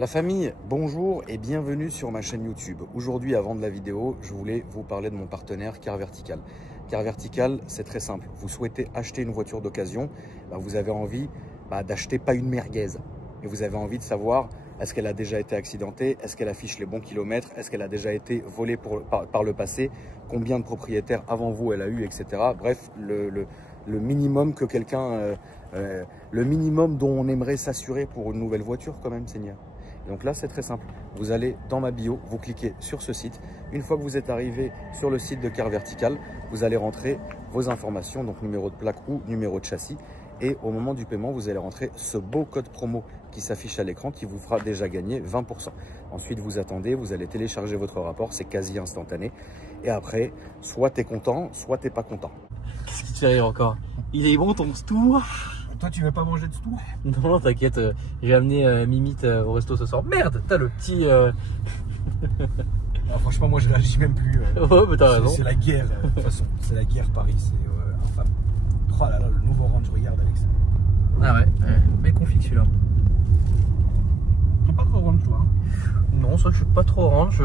La famille, bonjour et bienvenue sur ma chaîne YouTube. Aujourd'hui, avant de la vidéo, je voulais vous parler de mon partenaire Car Vertical. Car Vertical, c'est très simple. Vous souhaitez acheter une voiture d'occasion, vous avez envie d'acheter pas une merguez. Et vous avez envie de savoir, est-ce qu'elle a déjà été accidentée, est-ce qu'elle affiche les bons kilomètres, est-ce qu'elle a déjà été volée par le passé, combien de propriétaires avant vous elle a eu, etc. Bref, le minimum que quelqu'un, le minimum dont on aimerait s'assurer pour une nouvelle voiture quand même, Seigneur. Donc là, c'est très simple. Vous allez dans ma bio, vous cliquez sur ce site. Une fois que vous êtes arrivé sur le site de Car Vertical, vous allez rentrer vos informations, donc numéro de plaque ou numéro de châssis. Et au moment du paiement, vous allez rentrer ce beau code promo qui s'affiche à l'écran qui vous fera déjà gagner 20%. Ensuite, vous attendez, vous allez télécharger votre rapport, c'est quasi instantané. Et après, soit tu es content, soit tu n'es pas content. Qu'est-ce qui te fait rire encore? Il est bon ton tour? Toi, tu veux pas manger de tout? Non, t'inquiète, j'ai amené Mimite au resto ce soir. Merde, t'as le petit... Ah, franchement, moi, je réagis même plus. Ouais, mais t'as raison. C'est la guerre, de toute façon. C'est la guerre Paris, c'est infâme. Oh là là, le nouveau Range, regarde Alex. Ah ouais, belle config celui-là. T'es pas trop Range, toi, hein? Non, ça, je suis pas trop orange.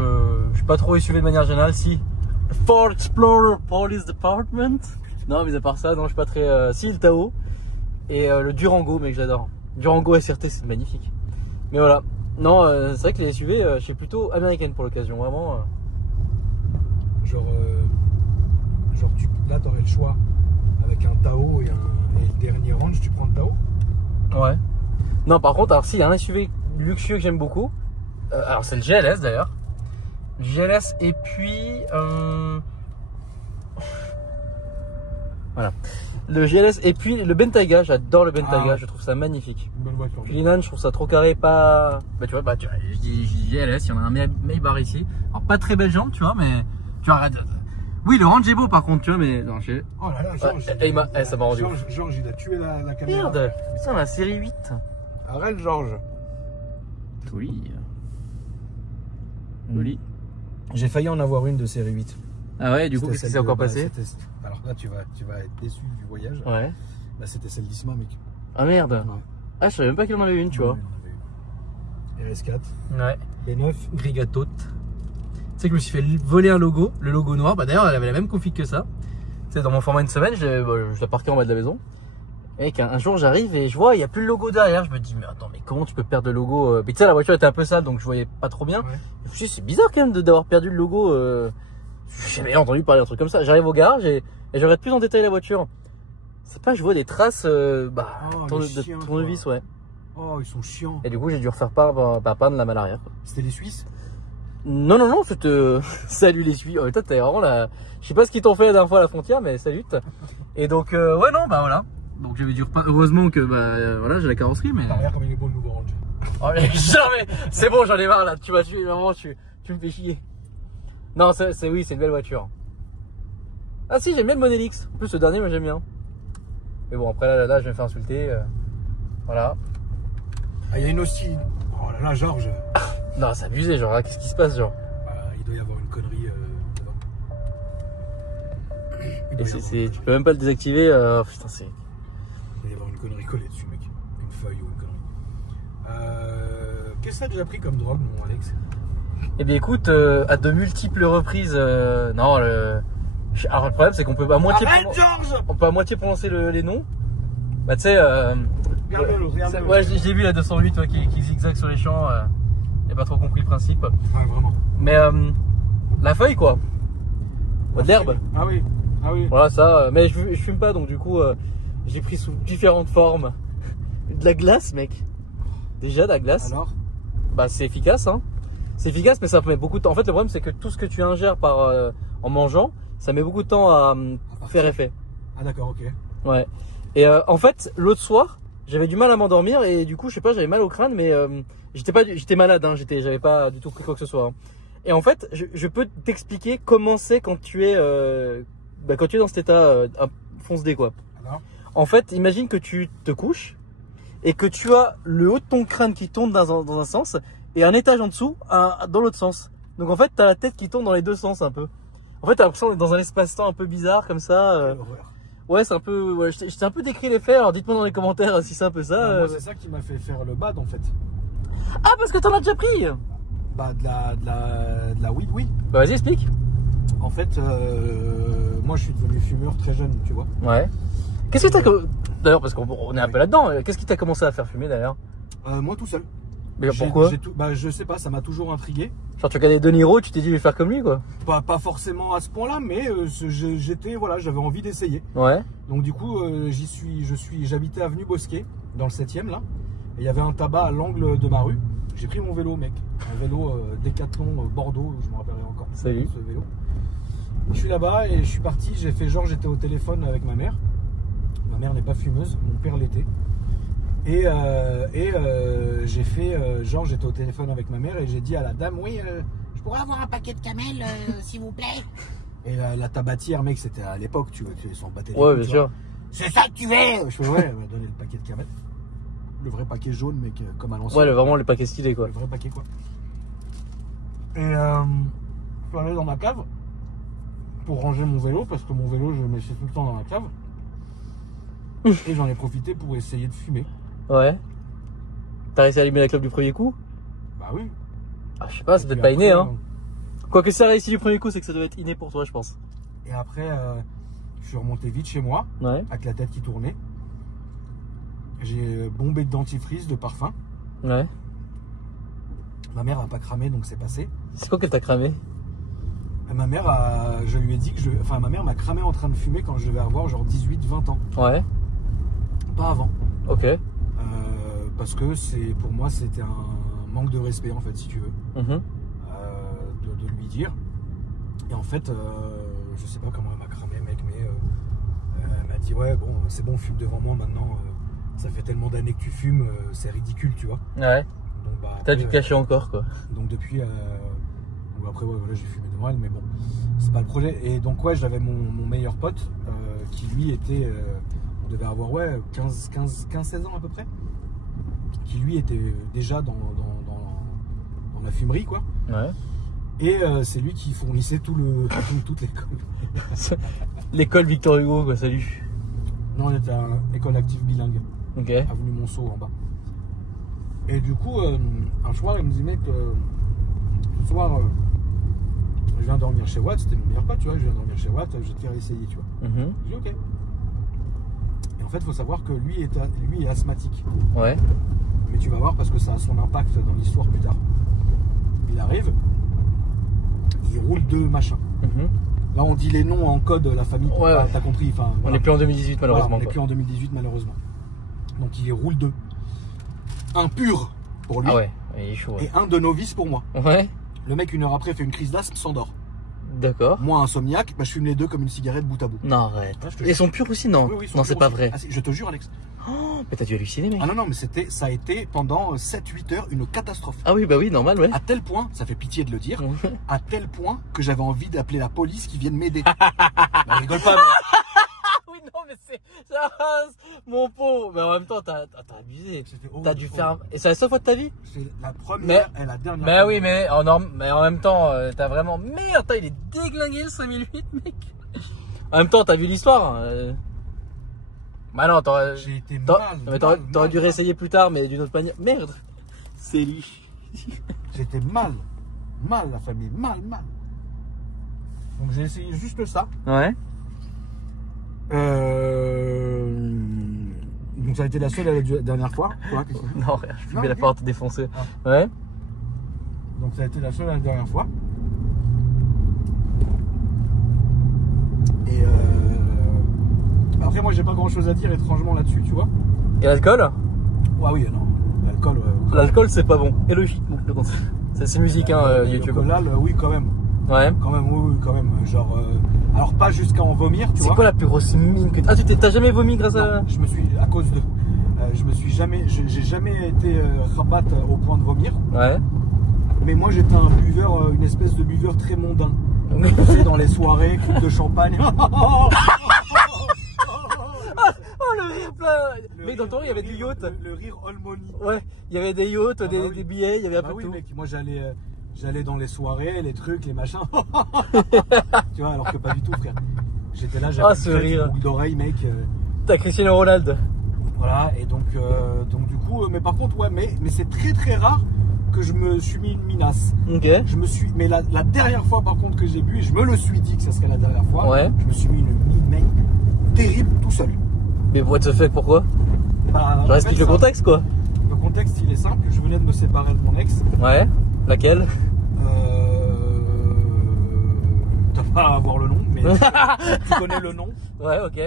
Je suis pas trop SUV de manière générale, si. Ford Explorer Police Department. Non, mais à part ça, non, je suis pas très... Si, le Tahoe. Et le Durango, mec, j'adore. Durango SRT, c'est magnifique. Mais voilà. Non, c'est vrai que les SUV, je suis plutôt américaine pour l'occasion, vraiment. Genre là, t'aurais le choix avec un Tahoe et le dernier Range, tu prends le Tahoe? Ouais. Non, par contre, alors, si, il y a un SUV luxueux que j'aime beaucoup. Alors, c'est le GLS d'ailleurs. GLS et puis... Voilà. Le GLS et puis le Bentayga, j'adore le Bentayga, Ah. Je trouve ça magnifique. Une bonne voiture. Puis l'Inan, je trouve ça trop carré, pas... Bah tu vois, je dis GLS, il y en a un Maybach ici. Alors pas très belle jambe, tu vois, mais... Tu vois, arrête. Oui, le Range est beau par contre, tu vois, mais... Non, Oh là là, Georges. ça m'a rendu ouf. Georges, il a tué la caméra. Merde, putain, la série 8. Arrête, Georges. Joli. Joli. J'ai failli en avoir une de série 8. Ah ouais, du coup, qu'est-ce qui s'est encore passé? Alors là, tu vas être déçu du voyage. Ouais. Là, c'était celle d'Isma, mec. Ah merde. Ouais. Ah, je savais même pas qu'il en avait une, tu vois. RS4. Ouais. B9. Grigatote. Tu sais que je me suis fait voler un logo, le logo noir. Bah d'ailleurs, elle avait la même config que ça. Tu sais, dans mon format une semaine, je l'ai parqué en bas de la maison. Et qu'un jour, j'arrive et je vois, il n'y a plus le logo derrière. Je me dis, mais attends, mais comment tu peux perdre le logo? Mais tu sais, la voiture était un peu sale, donc je voyais pas trop bien. Ouais. Je me suis dit, c'est bizarre quand même d'avoir perdu le logo. J'ai jamais entendu parler d'un truc comme ça. J'arrive au garage et je regarde plus en détail la voiture. C'est pas, je vois des traces de tournevis, ouais. Oh, ils sont chiants. Et du coup, j'ai dû refaire peindre la malle arrière. C'était les Suisses? Non, c'était... Salut les Suisses. Oh, toi, t'es vraiment là... Je sais pas ce qu'ils t'ont fait la dernière fois à la frontière, mais salut. Et donc, ouais, non, bah voilà. Donc, j'avais dû repeindre... Heureusement que, voilà, j'ai la carrosserie, mais... Regarde comme il est beau le nouveau Range. Oh, jamais. C'est bon, j'en ai marre, là. Tu me fais chier. Non, oui, c'est une belle voiture. Ah si, j'aime bien le Model X. En plus, ce dernier, moi, j'aime bien. Mais bon, après, là, je vais me faire insulter. Voilà. Ah, il y a une aussi. Oh là là, Georges. Non, c'est abusé, genre, qu'est-ce qui se passe, genre? Il doit y avoir une connerie devant. Tu peux même pas le désactiver. Putain, c'est... Il doit y avoir une connerie collée dessus, mec. Une feuille ou une connerie. Qu'est-ce que ça a déjà pris comme drogue, mon Alex? Eh bien, écoute, à de multiples reprises, non, alors, le problème, c'est qu'on peut à moitié... Georges! On peut à moitié prononcer les noms. Bah, tu sais... Regarde-le. Ouais, j'ai vu la 208 toi, qui zigzague sur les champs. J'ai pas trop compris le principe. Ouais, vraiment. Mais la feuille, quoi. De l'herbe. Ah oui. Voilà, ça. Mais je fume pas, donc du coup, j'ai pris sous différentes formes. De la glace, mec. Déjà, de la glace. Alors? Bah, c'est efficace, hein. C'est efficace, mais ça met beaucoup de temps. En fait, le problème, c'est que tout ce que tu ingères en mangeant, ça met beaucoup de temps à faire effet. Ah d'accord, ok. Ouais. Et en fait, l'autre soir, j'avais du mal à m'endormir et du coup, je sais pas, j'avais mal au crâne, mais j'étais malade, hein, j'avais pas du tout pris quoi que ce soit. Hein. Et en fait, je peux t'expliquer comment c'est quand tu es dans cet état fonce-dé, quoi. Alors? En fait, imagine que tu te couches et que tu as le haut de ton crâne qui tourne dans un sens et un étage en dessous dans l'autre sens. Donc en fait, tu as la tête qui tourne dans les deux sens un peu. En fait, t'as l'impression d'être dans un espace-temps un peu bizarre comme ça. Quelle horreur. Ouais, c'est un peu. Ouais, je t'ai un peu décrit l'effet, alors dites-moi dans les commentaires si c'est un peu ça. Moi, c'est ça qui m'a fait faire le bad en fait. Ah, parce que t'en as déjà pris. Bah, de la weed, oui. Bah, vas-y, explique. En fait, moi, je suis devenu fumeur très jeune, tu vois. Ouais. Qu'est-ce que t'as. D'ailleurs, parce qu'on est un peu là-dedans, qu'est-ce qui t'a commencé à faire fumer d'ailleurs? Moi, tout seul. Mais pourquoi? Bah, je sais pas, ça m'a toujours intrigué. Genre, tu regardais De Niro, tu t'es dit, je vais faire comme lui, quoi. Pas forcément à ce point-là, mais voilà, j'avais envie d'essayer. Ouais. Donc du coup, j'habitais avenue Bosquet, dans le 7e là, et il y avait un tabac à l'angle de ma rue. J'ai pris mon vélo, mec, un vélo Décathlon Bordeaux, je me rappellerai encore. Salut. Ce vélo. Je suis là-bas et je suis parti, j'ai fait genre j'étais au téléphone avec ma mère. Ma mère n'est pas fumeuse, mon père l'était. Et j'ai fait genre j'étais au téléphone avec ma mère et j'ai dit à la dame, oui, je pourrais avoir un paquet de camel, s'il vous plaît. Et la tabatière, mec, c'était à l'époque, tu s'en battais les couilles. Ouais, bien sûr. C'est ça que tu veux. Je fais ouais, elle m'a donné le paquet de camel. Le vrai paquet jaune, mec, comme à l'ancien. Ouais, vraiment les paquets stylés, quoi. Le vrai paquet, quoi. Et je suis allé dans ma cave pour ranger mon vélo, parce que mon vélo, je le mettais tout le temps dans la cave. Et j'en ai profité pour essayer de fumer. Ouais. T'as réussi à allumer la clope du premier coup? Bah oui. Ah, je sais pas, c'est peut-être pas inné, hein. Quoique si ça réussi du premier coup, c'est que ça doit être inné pour toi, je pense. Et après, je suis remonté vite chez moi, Ouais. avec la tête qui tournait. J'ai bombé de dentifrice, de parfum. Ouais. Ma mère a pas cramé, donc c'est passé. C'est quoi qu'elle t'a cramé? Ma mère je lui ai dit que ma mère m'a cramé en train de fumer quand je devais avoir genre 18-20 ans. Ouais. Pas avant. Ok. Parce que pour moi, c'était un manque de respect, en fait, si tu veux. Mhm. De lui dire. Et en fait, je sais pas comment elle m'a cramé, mec, mais elle m'a dit, ouais, bon, c'est bon, fume devant moi maintenant. Ça fait tellement d'années que tu fumes, c'est ridicule, tu vois. Ouais. Donc, bah, T'as dû te cacher encore, quoi. Donc depuis, après, ouais, voilà, j'ai fumé devant elle, mais bon, c'est pas le projet. Et donc, ouais, j'avais mon meilleur pote qui, lui, était, on devait avoir, ouais, 15-16 ans à peu près, qui, lui, était déjà dans la fumerie, quoi. Ouais. Et c'est lui qui fournissait toute l'école. L'école Victor Hugo, quoi, salut. Non, on était à école active bilingue, Ok. avenue Monceau en bas. Et du coup, un soir, il me dit, mec, ce soir, je viens dormir chez Watt, c'était mon meilleur pote, tu vois, je viens dormir chez Watt, je vais te faire essayer, tu vois. Mhm. Je dis, ok. Et en fait, il faut savoir que lui est asthmatique. Ouais. Mais tu vas voir parce que ça a son impact dans l'histoire plus tard. Il arrive, il roule 2 machins. Mhm. Là, on dit les noms en code, la famille, Ouais, ouais. t'as compris. Enfin, On voilà. n'est plus en 2018, malheureusement. Voilà, on n'est quoi. plus en 2018, malheureusement. Donc, il roule 2. Un pur pour lui Ah ouais, il est chaud. Ouais. et un de novice pour moi. Ouais. Le mec, 1 heure après, fait une crise d'asthme, s'endort. D'accord. Moi, insomniaque, bah, je fume les 2 comme une cigarette bout à bout. Non, arrête. Ouais, je te Ils jure. sont purs aussi, non? Oui, oui, ils sont Non, purs c'est pas aussi. vrai. Ah, si, je te jure, Alex. Oh, mais t'as dû halluciner, mec. Ah non, mais ça a été pendant 7-8 heures une catastrophe. Ah oui, bah oui, normal, ouais. À tel point, ça fait pitié de le dire, à tel point que j'avais envie d'appeler la police qui vienne m'aider. Non, rigole pas, mais... Oui, non, mais c'est. Mon pauvre. Mais en même temps, t'as abusé. C'était horrible, T'as dû faire. horrible. Et c'est la seule fois de ta vie? C'est la première et la dernière. Mais fois. oui, mais en même temps, t'as vraiment. Merde, attends, il est déglingué le 5008, mec. En même temps, t'as vu l'histoire. Bah non, J'ai été t'aurais dû réessayer plus tard, mais d'une autre manière. Merde. C'est lui. J'étais mal, la famille, mal. Donc j'ai essayé juste ça. Ouais. Donc ça a été la seule et la dernière fois. Toi, qu'est-ce que- Non, rien, je Non, vais la ok. faire te défoncer. Ah. Ouais. Donc ça a été la seule et la dernière fois. Et après moi j'ai pas grand chose à dire étrangement là-dessus, tu vois. Et l'alcool? Ouais, oui, non. L'alcool, L'alcool, c'est pas bon. Et le shit, bon, c'est musique, hein, YouTube. L'alcool, oui, quand même. Ouais. Quand même, oui, quand même. Genre, alors pas jusqu'à en vomir, tu C'est vois. quoi la plus grosse mine que Ah, t'as jamais vomi grâce à. Non, je me suis, à cause de. J'ai jamais été rabat au point de vomir. Ouais. Mais moi j'étais un buveur, une espèce de buveur très mondain. Tu sais, dans les soirées, coupe de champagne. Oh, le rire plein. Mais dans ton rire, il y avait des yachts. Le rire Holmoni. Ouais, il y avait des yachts, Ah, bah oui. des billets, il y avait un Bah peu oui, de tout. mec, moi j'allais dans les soirées, les trucs, les machins. Tu vois, alors que pas du tout, frère. J'étais là, j'avais Ah, ce rire. une boucle d'oreille, mec. T'as Cristiano Ronaldo. Voilà, et donc du coup, mais par contre, ouais, mais c'est très très rare que je me suis mis une minace. Ok. Mais la dernière fois par contre que j'ai bu, et je me le suis dit que ça serait la dernière fois, Ouais. je me suis mis une mine, mec, terrible tout seul. Mais what the fuck, pourquoi? Bah, Je explique le contexte quoi. Le contexte il est simple, je venais de me séparer de mon ex. Ouais. Laquelle? T'as pas à avoir le nom, mais tu connais le nom. Ouais, ok.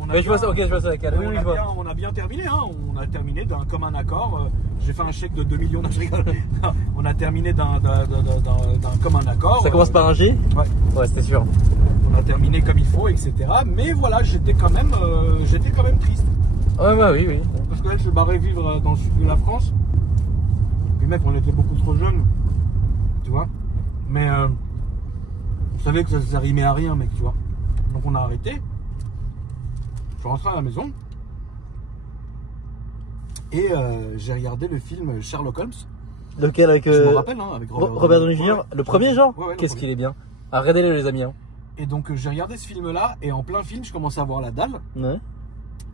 On a Mais je vois bien- ça, ok, je vois ça laquelle. Oui, on, oui, a je vois. bien, on a bien terminé, hein. On a terminé d'un commun accord. J'ai fait un chèque de 2 millions. Non, je rigole. On a terminé d'un commun accord. Ça commence par un G? Ouais. Ouais, c'était sûr. On a terminé comme il faut, etc. Mais voilà, j'étais quand même triste. Ouais, bah oui, oui. Parce que là, je suis barré vivre dans le sud de la France. Puis mec, on était beaucoup trop jeunes. Tu vois. Mais on savait que ça rimait à rien, mec, tu vois. Donc on a arrêté. Je suis rentré à la maison. Et j'ai regardé le film Sherlock Holmes. Lequel avec Je me rappelle, hein, avec Robert Downey Jr. Ouais, ouais. Le premier genre? Ouais, ouais, le Qu'est-ce premier. qu'il est bien. Ah, regardez-le les amis. Hein. Et donc j'ai regardé ce film-là. Et en plein film, je commençais à voir la dalle. Ouais.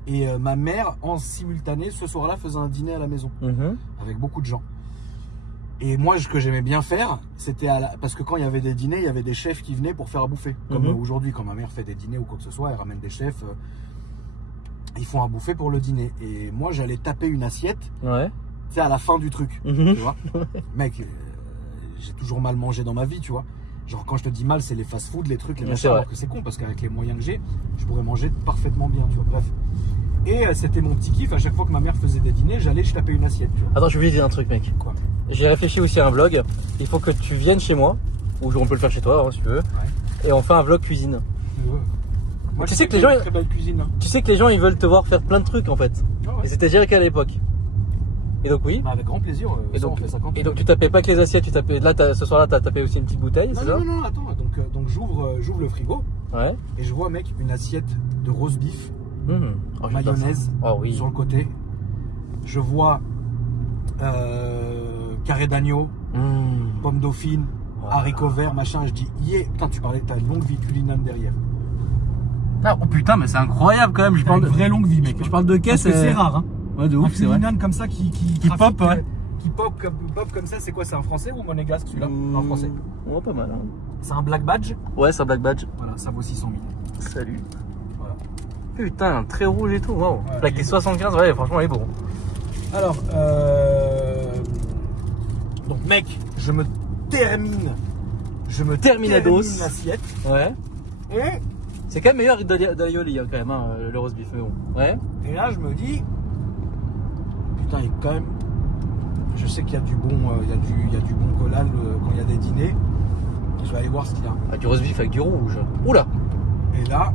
Et ma mère, en simultané, ce soir-là, faisait un dîner à la maison. Mhm. Avec beaucoup de gens. Et moi, ce que j'aimais bien faire, c'était parce que quand il y avait des dîners, il y avait des chefs qui venaient pour faire à bouffer. Comme aujourd'hui, quand ma mère fait des dîners ou quoi que ce soit, elle ramène des chefs. Ils font à bouffer pour le dîner. Et moi, j'allais taper une assiette, Ouais. tu sais, à la fin du truc. Mhm. Tu vois. Mec, j'ai toujours mal mangé dans ma vie, tu vois. Genre, quand je te dis mal, c'est les fast-food, les trucs, les Ouais, machins. c'est vrai. Alors que c'est con, parce qu'avec les moyens que j'ai, je pourrais manger parfaitement bien, tu vois. Bref. Et c'était mon petit kiff. À chaque fois que ma mère faisait des dîners, je tapais une assiette, tu vois. Attends, je voulais dire un truc, mec. Quoi. J'ai réfléchi aussi à un vlog. Il faut que tu viennes chez moi, ou on peut le faire chez toi, hein, si tu veux. Ouais. Et on fait un vlog cuisine. Moi, Tu je sais que fais les gens, une très belle cuisine, hein. Tu sais que les gens ils veulent te voir faire plein de trucs en fait. Ah ouais. Et c'était déjà le cas à l'époque. Et donc oui. Bah, avec grand plaisir. Et ça, donc, on fait ça quand et donc tu tapais pas que les assiettes, tu tapais. Là, ce soir-là, t'as tapé aussi une petite bouteille, c'est ça? non, attends. Donc j'ouvre le frigo Ouais. et je vois, mec, une assiette de roast beef, Mmh. Oh, j'adore mayonnaise ça. Oh oui. sur le côté. Je vois carré d'agneau, Mmh. pommes dauphines, Voilà. haricots verts, machin. Je dis, yeah. Putain, tu parlais que t'as une longue vie culinaire derrière. Ah, oh putain, mais c'est incroyable quand même. Je T'as une vraie longue vie, mec. Je parle de caisse. Parce que c'est rare, hein. Ouais, de Un ouf, c'est vrai. culinaire comme ça qui pop, ouais. Qui pop comme ça, c'est quoi? C'est un français ou monégasque celui-là? Mmh. Un français. Ouais, pas mal. Hein. C'est un black badge. Ouais, c'est un black badge. Voilà, ça vaut 600 000. Salut. Voilà. Putain, très rouge et tout. Wow. Ouais, Plaqué il est 75, ouais, franchement, il est bon. Alors, donc mec, je me termine Terminados. l'assiette Ouais. et C'est quand même meilleur d'Alioli hein, quand même, hein, le roast beef, mais bon. Ouais. là je me dis, putain, il y a quand même, je sais qu'il y a du bon, il y a du bon collal quand il y a des dîners. Je vais aller voir ce qu'il y a. Ah, du roast beef avec du rouge. Oula. Et là,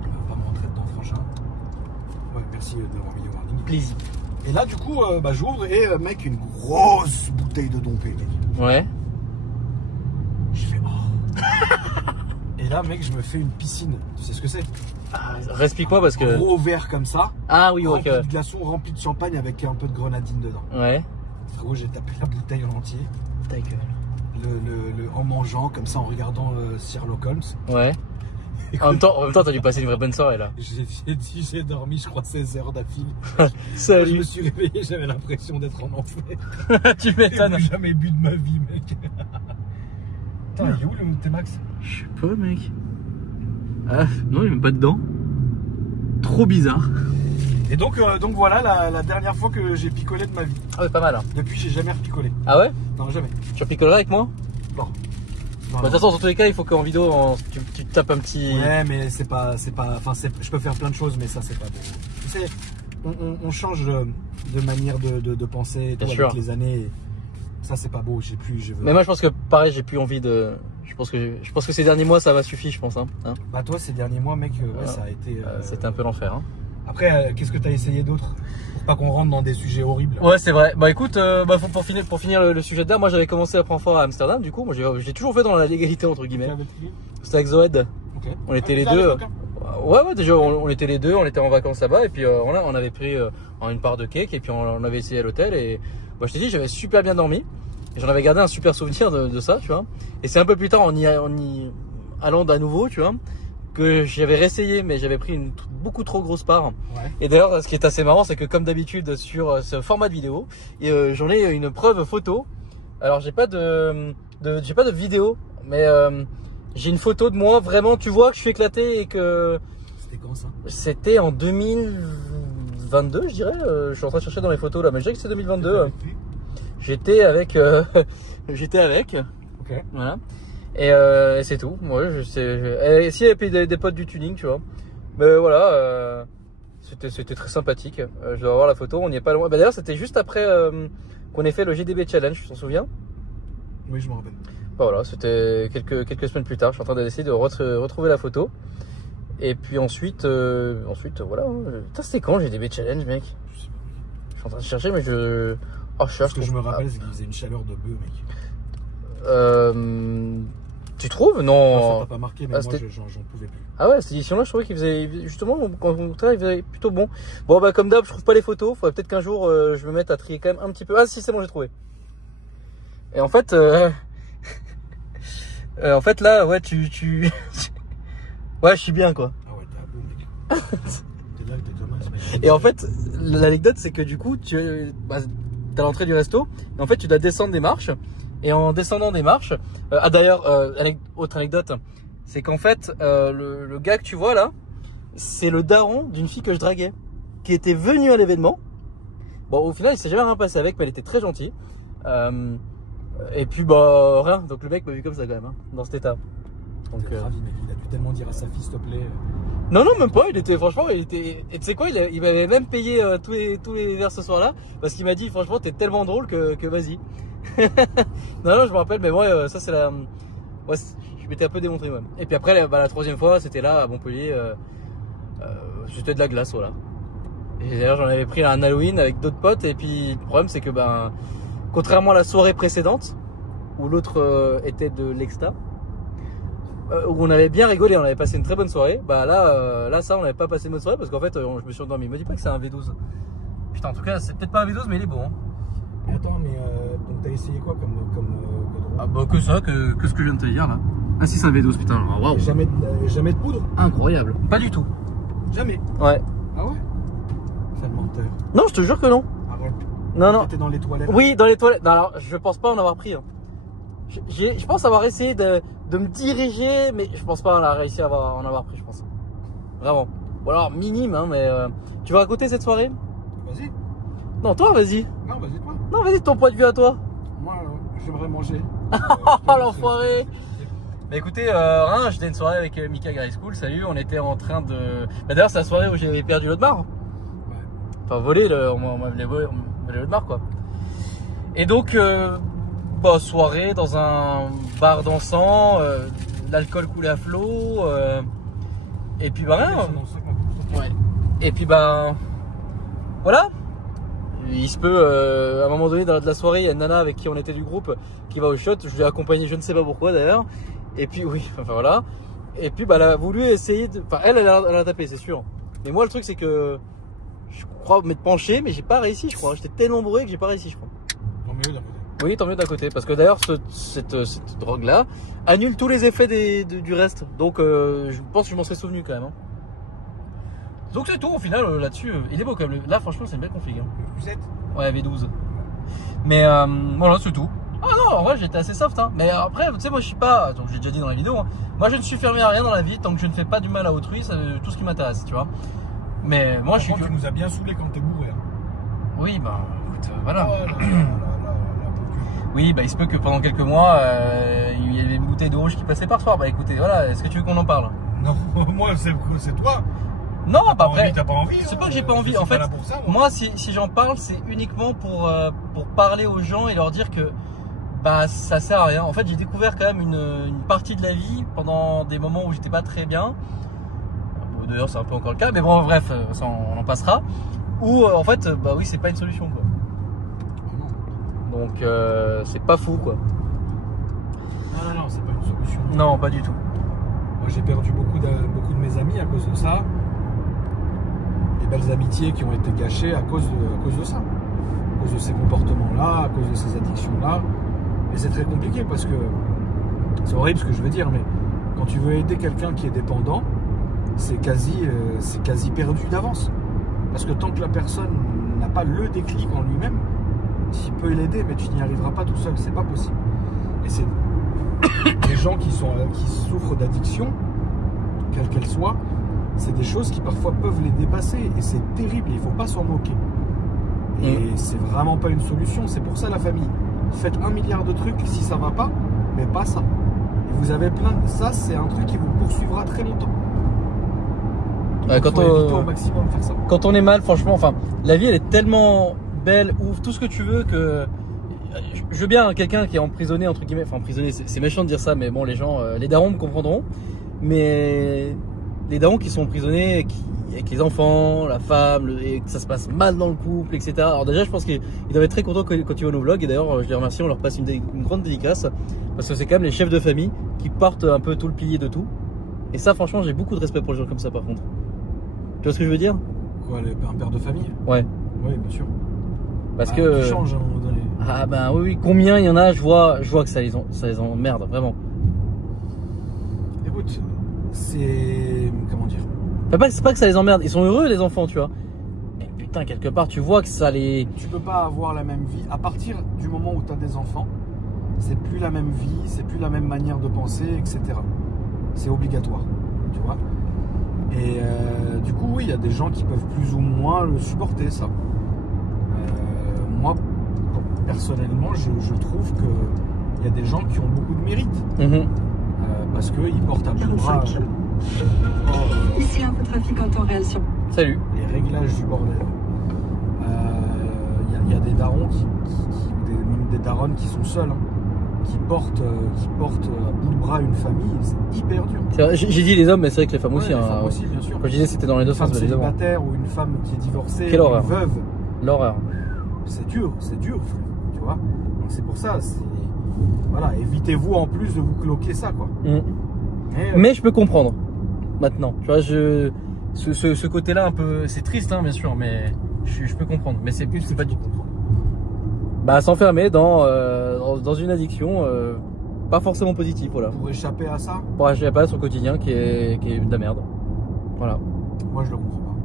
on va pas me rentrer dedans, franchement. Ouais, merci d'avoir mis le warning. Plaisir. Et là, du coup, j'ouvre et mec, une grosse bouteille de Dom P, mec. Ouais. Je fais oh. Et là, mec, je me fais une piscine. Tu sais ce que c'est? Ah, explique-moi parce que. Gros verre comme ça. Ah oui, Rempli ok. de glaçons, rempli de champagne avec un peu de grenadine dedans. Ouais. Frérot, j'ai tapé la bouteille en entier. Ta gueule. En mangeant, comme ça, en regardant Sherlock Holmes. Ouais. Écoute, En même temps, t'as dû passer une vraie bonne soirée là. j'ai dormi, je crois, 16 heures d'affilée. Je me Salut. suis réveillé, j'avais l'impression d'être en enfer. Tu J'ai m'étonnes. jamais bu de ma vie, mec. Putain, il est où le T-Max? Je sais pas, mec. Ah, non, il est même pas dedans. Trop bizarre. Et donc voilà la dernière fois que j'ai picolé de ma vie. Ah, ouais, pas mal. Hein. Depuis, j'ai jamais repicolé. Ah ouais? Non, jamais. Tu repicoleras avec moi? Non. Bah, de toute façon, dans tous les cas, il faut qu'en vidéo, tu tapes un petit. Ouais, mais c'est pas, enfin, je peux faire plein de choses, mais ça, c'est pas bon. Tu sais, on change de manière de penser et tout Bien avec sûr. les années. Et ça, c'est pas beau. Mais moi, je pense que pareil, j'ai plus envie de. Je pense que ces derniers mois, ça m'a suffi, je pense. Hein. Bah, toi, ces derniers mois, mec, ouais, Ouais. ça a été. C'était un peu l'enfer. Hein. Après, qu'est-ce que t'as essayé d'autre? Pour pas qu'on rentre dans des sujets horribles. Ouais, c'est vrai. Bah écoute, pour finir le sujet d'art, moi j'avais commencé à prendre fort à Amsterdam, du coup, moi j'ai toujours fait dans la légalité entre guillemets. C'était avec Zoed. Ok. On était Ah, les déjà, à deux. l'époque, hein. Ouais, déjà on était les deux, on était en vacances là-bas et puis on avait pris une part de cake et puis on avait essayé à l'hôtel et moi je t'ai dit j'avais super bien dormi et j'en avais gardé un super souvenir de ça, tu vois. Et c'est un peu plus tard en y allant à nouveau, tu vois, que j'avais réessayé, mais j'avais pris une beaucoup trop grosse part. Ouais. Et d'ailleurs, ce qui est assez marrant, c'est que comme d'habitude sur ce format de vidéo, j'en ai une preuve photo. Alors j'ai pas de vidéo, mais j'ai une photo de moi. Vraiment, tu vois que je suis éclaté et que. C'était quand ça? C'était en 2022, je dirais. Je suis en train de chercher dans les photos là, mais je dirais que c'est 2022. J'étais avec. J'étais avec. Ok. Voilà. Et c'est tout. Moi, je sais. Et s'il y avait des potes du tuning, tu vois. Mais voilà, c'était très sympathique. Je dois avoir la photo, on n'y est pas loin. Bah, d'ailleurs, c'était juste après qu'on ait fait le GDB Challenge, tu t'en souviens? Oui, je me rappelle. Bah, voilà, c'était quelques semaines plus tard. Je suis en train d'essayer de retrouver la photo. Et puis ensuite voilà. Putain, c'était quand le GDB Challenge, mec? Je suis en train de chercher, mais je. Oh, je cherche. Ce que je me rappelle, c'est qu'il faisait une chaleur de bœuf, mec. Tu trouves? Non. Ça t'a pas marqué, mais moi j'en pouvais plus. Ah ouais, cette édition-là, je trouvais qu'il faisait justement, quand on il faisait plutôt bon. Bon, bah comme d'hab, je trouve pas les photos. Faudrait peut-être qu'un jour je me mette à trier quand même un petit peu. Ah si, c'est bon, j'ai trouvé. Et en fait, là, ouais, ouais, je suis bien quoi. Ah ouais, t'es un beau mec. T'es là, t'es Thomas, mec. Et en fait, l'anecdote, c'est que du coup, t'as l'entrée du resto. Et en fait, tu dois descendre des marches. Et en descendant des marches, d'ailleurs, autre anecdote, c'est qu'en fait, le gars que tu vois là, c'est le daron d'une fille que je draguais, qui était venue à l'événement. Bon, au final, il s'est jamais rien passé avec, mais elle était très gentille. Et puis, bah, rien. Donc, le mec m'a vu comme ça quand même, hein, dans cet état. Donc, ravi, mec. Il a dû tellement dire à sa fille, s'il te plaît. Non, même pas. Franchement, il était. Et tu sais quoi, il m'avait même payé tous les verres ce soir-là, parce qu'il m'a dit, franchement, t'es tellement drôle que vas-y. non, je me rappelle, mais moi, ça, c'est la. Ouais, je m'étais un peu démontré, même. Et puis après, la troisième fois, c'était là, à Montpellier. C'était de la glace, voilà. Et d'ailleurs, j'en avais pris un Halloween avec d'autres potes. Et puis, le problème, c'est que, contrairement à la soirée précédente, où l'autre était de l'exta, où on avait bien rigolé, on avait passé une très bonne soirée. Là, ça, on n'avait pas passé une bonne soirée parce qu'en fait, je me suis endormi. Me dis pas que c'est un V12. Putain, en tout cas, c'est peut-être pas un V12, mais il est bon. Hein. Mais attends, donc t'as essayé quoi comme drone? Ah bah que ça, que ce que je viens de te dire là. Ah si, c'est un V12, putain. Waouh. Jamais de poudre? Incroyable. Pas du tout. Jamais? Ouais. Ah ouais? Sale menteur. Non, je te jure que non. Ah ouais? Non. T'étais dans les toilettes? Oui, dans les toilettes. Non, alors, je pense pas en avoir pris. Hein. Je pense avoir essayé de me diriger, mais je pense pas en avoir réussi à en avoir pris, je pense. Vraiment. Ou alors minime, hein, mais tu vas raconter cette soirée? Vas-y. Non, toi, vas-y. Non, vas-y toi. Non, vas-y, ton point de vue à toi. Moi, j'aimerais manger. Oh l'enfoiré. Bah écoutez, j'étais une soirée avec Mika Gary School, salut, on était en train de. D'ailleurs, c'est la soirée où j'ai perdu l'Audemars. Ouais. Enfin, volé, on m'avait volé l'Audemars, quoi. Et donc, soirée dans un bar dansant, l'alcool coulait à flot, et puis rien. Ouais. Et puis voilà. Il se peut, à un moment donné dans la soirée, il y a une nana avec qui on était du groupe qui va au shot. Je l'ai accompagnée, je ne sais pas pourquoi d'ailleurs. Et puis oui, enfin voilà. Et puis elle a voulu essayer de. Enfin, elle a tapé, c'est sûr. Mais moi, le truc, c'est que je crois m'être penché, mais j'ai pas réussi, je crois. J'étais tellement bourré que j'ai pas réussi, je crois. Tant mieux d'un côté. Oui, tant mieux d'un côté. Parce que d'ailleurs, cette drogue-là annule tous les effets du reste. Donc, je pense que je m'en serais souvenu quand même. Hein. Donc c'est tout au final là-dessus, il est beau quand même. Là franchement c'est une belle config. Hein. Vous êtes? Ouais, V12. Mais voilà, c'est tout. Ah non, en vrai j'étais assez soft. Hein. Mais après, tu sais, moi je suis pas. Donc j'ai déjà dit dans la vidéo. Hein. Moi je ne suis fermé à rien dans la vie tant que je ne fais pas du mal à autrui. C'est tout ce qui m'intéresse, tu vois. Mais moi je suis. Tu nous as bien saoulé quand t'es bourré. Hein. Oui, bah écoute, voilà. Oh, oui, bah il se peut que pendant quelques mois, il y avait une bouteille d'eau rouge qui passait par soir. Bah écoutez, voilà. Est-ce que tu veux qu'on en parle? Non, moi c'est toi. Non, pas après. T'as pas envie. C'est pas que j'ai pas envie. En fait, moi, si j'en parle, c'est uniquement pour parler aux gens et leur dire que ça sert à rien. En fait, j'ai découvert quand même une partie de la vie pendant des moments où j'étais pas très bien. Bon, d'ailleurs, c'est un peu encore le cas, mais bon, bref, ça, on en passera. Où en fait, oui, c'est pas une solution, quoi. Donc, c'est pas fou, quoi. Non, c'est pas une solution. Non, pas du tout. Moi, j'ai perdu beaucoup de mes amis à cause de ça. Des belles amitiés qui ont été gâchées à cause de ça, à cause de ces comportements-là, à cause de ces addictions-là. Et c'est très compliqué parce que c'est horrible ce que je veux dire, mais quand tu veux aider quelqu'un qui est dépendant, c'est quasi perdu d'avance. Parce que tant que la personne n'a pas le déclic en lui-même, tu peux l'aider, mais tu n'y arriveras pas tout seul, c'est pas possible. Et c'est des gens qui souffrent d'addiction, quelle qu'elle soit, c'est des choses qui parfois peuvent les dépasser et c'est terrible, il ne faut pas s'en moquer. Et c'est vraiment pas une solution, c'est pour ça la famille. Faites 1 milliard de trucs si ça va pas, mais pas ça. Et vous avez plein de... Ça, c'est un truc qui vous poursuivra très longtemps. Quand au maximum faire ça. Quand on est mal, franchement, enfin, la vie elle est tellement belle, ouvre tout ce que tu veux que je veux bien quelqu'un qui est emprisonné entre guillemets, enfin emprisonné, c'est méchant de dire ça, mais bon, les gens, les darons me comprendront. Mais les darons qui sont emprisonnés, avec les enfants, la femme, et que ça se passe mal dans le couple, etc. Alors déjà, je pense qu'ils doivent être très contents quand tu vois nos vlogs. Et d'ailleurs, je les remercie, on leur passe une grande dédicace parce que c'est quand même les chefs de famille qui portent un peu tout le pilier de tout. Et ça, franchement, j'ai beaucoup de respect pour les gens comme ça, par contre. Tu vois ce que je veux dire? Quoi, un père de famille? Ouais. Oui, bien sûr. Parce que... Tu changes à un moment donné. Ah ben oui, combien il y en a, je vois que ça les emmerde, vraiment. Écoute, c'est... Comment dire? C'est pas que ça les emmerde, ils sont heureux les enfants, tu vois. Mais putain, quelque part, tu vois que ça les... Tu peux pas avoir la même vie. À partir du moment où tu as des enfants, c'est plus la même vie, c'est plus la même manière de penser, etc. C'est obligatoire, tu vois. Et du coup, oui, il y a des gens qui peuvent plus ou moins le supporter, ça. Moi, personnellement, je trouve qu'il y a des gens qui ont beaucoup de mérite. Parce qu'ils portent à bout de bras ici un peu de trafic en temps réel sur... Salut. les réglages du bordel. Il y a des darons, même des daronnes qui sont seuls, hein, qui portent à bout de bras une famille, c'est hyper dur. J'ai dit les hommes, mais c'est vrai que les femmes aussi. Les hein, femmes aussi, bien sûr. Quand je disais c'était dans les deux Une femme sens, les hommes. célibataire ou une femme qui est divorcée, Quelle horreur. une veuve. L'horreur. C'est dur, frère, tu vois. Donc c'est pour ça, voilà, évitez-vous en plus de vous cloquer ça, quoi. Mais je peux comprendre maintenant. Tu vois, ce côté-là un peu, c'est triste, hein, bien sûr, mais je peux comprendre. Mais c'est pas du tout. Bah, s'enfermer dans une addiction, pas forcément positive, voilà. Pour échapper à ça. Pour échapper à son quotidien qui est de la merde. Voilà. Moi, je le comprends pas.